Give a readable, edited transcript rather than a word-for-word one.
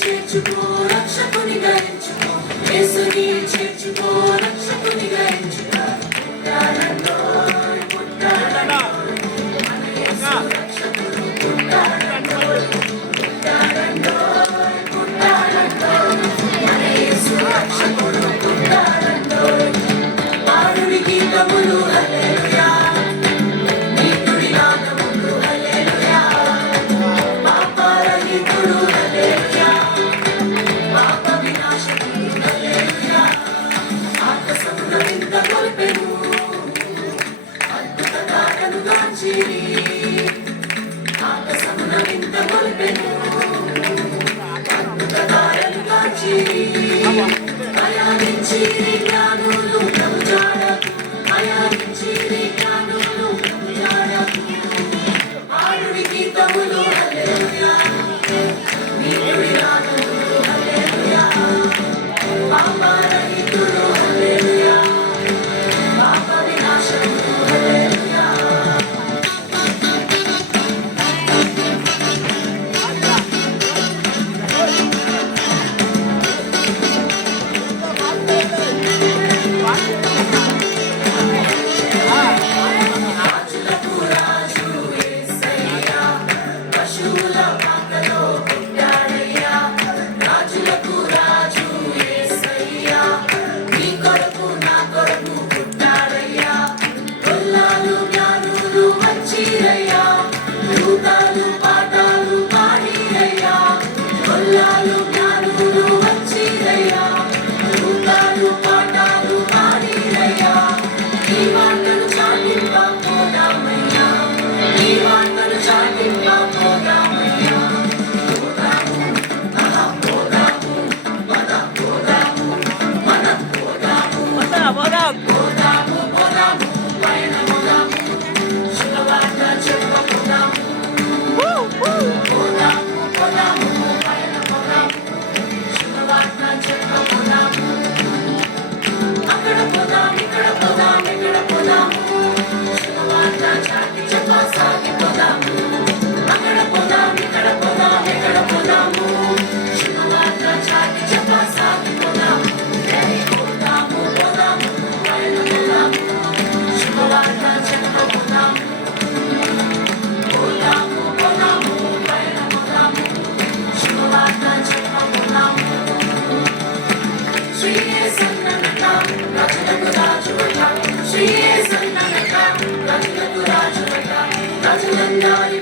చేర్చుకో రక్షకునిగా ఎంచుకో యేసుని చేర్చుకో రక్షకునిగా ఎంచుకో పుట్టాడండోయ్ పుట్టాడండోయ్ మన యేసు రక్షకుడు పుట్టాడండోయ్ పుట్టాడండోయ్ పుట్టాడండోయ్ మన యేసు రక్షకుడు పుట్టాడండోయ్ పాడుడి గీతములు హల్లెలూయా నీతుడి నాదములు హల్లెలూయా పాపరహితుడు హల్లెలూయా పాప వినాశకుడు హల్లెలూయా ఆకాశముల వింత కొలిపెను అద్భుత కార్యము గాంచిరి ఆకాశముల వింత కొలిపెను అద్భుత కార్యము గాంచిరి ప్రయాణించిరి జ్ఞానులు ప్రభుజాడకు ప్రయాణించిరి జ్ఞానులు ప్రభుజాడకు పాడుడి గీతములు హల్లెలూయా నీతుడి నాదములు హల్లెలూయా పాపరహితుడు హల్లెలూయా పాప వినాశకుడు హల్లెలూయా రాజులకు రాజు యేసయ్యా పశువుల పాకలో పుట్టాడయ్యా రాజులకు రాజు యేసయ్యా నీ కొరకు నా కొరకు పుట్టాడయ్యా కొల్లాలు జ్ఞానులు వచ్చిరయ్యా దూతాలు పాఠాలు పాడిరయ్యా కొల్లాలు జ్ఞానులు వచ్చిరయ్యా దూతాలు పాఠాలు పాడిరయ్యా ఈ వార్తను చాటింపపోదామయ్యా ఈ వార్తను చాటింపపోదామయ్యా పోదాము పోదాము మనం పోదాము పోదాము పోదాము పయనముదాము శుభవార్త చెప్పపోదాము పోదాము పోదాము పయనముదాము శుభవార్త చెప్పపోదాము అక్కడ పోదాం ఇక్కడ పోదాం ఇక్కడ పోదాము శుభవార్త చాటి చెప్ప సాగిపోదాము అక్కడ పోదాం ఇక్కడ పోదాం ఇక్కడ పోదాము శుభవార్త చాటి చెప్ప సాగిపోదాము పోదాము పోదాము పయనముదాము శుభవార్త చెప్పపోదాము పోదాము పోదాము పయనముదాము శుభవార్త చెప్పపోదాము శ్రీ యేసన్ననట రాజులకు రాజువట శ్రీ యేసన్ననట రాజులకు రాజువట రాజులందరి